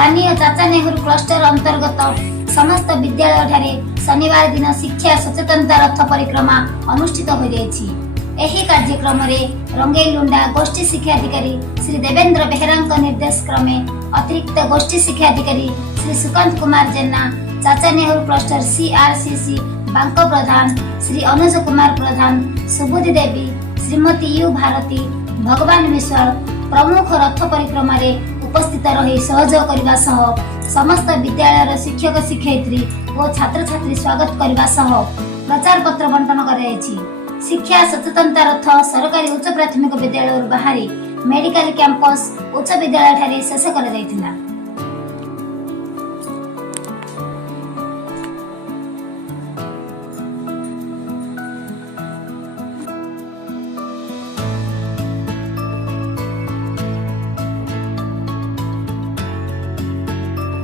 स्थानीय चाचा नेहरू क्लस्टर अंतर्गत समस्त विद्यालय ठारे शनिवार दिन शिक्षा सचेतनता रथ परिक्रमा अनुष्ठित हो जायछि। एही कार्यक्रम रे रंगेलुंडा गोष्ठी शिक्षा अधिकारी श्री देवेंद्र बेहरा निर्देश क्रमे अतिरिक्त गोष्ठी शिक्षा अधिकारी Shri Sukanta Kumar Jena, Chacha Nehru cluster CRCC Banko Pradhan Shri Anuj Kumar Pradhan, Subuddhi Devi, Shrimati U Bharati, Bhagwan Biswal प्रमुख रथ परिक्रमा रे उपस्थित रही सहयोग करने समस्त विद्यालय शिक्षक शिक्षयित्री और छात्र छात्री स्वागत करने प्रचार पत्र बंटन कर शिक्षा सचेतनता रथ सरकारी उच्च प्राथमिक विद्यालय बाहरी मेडिकल कैंपस उच्च विद्यालय शेष कर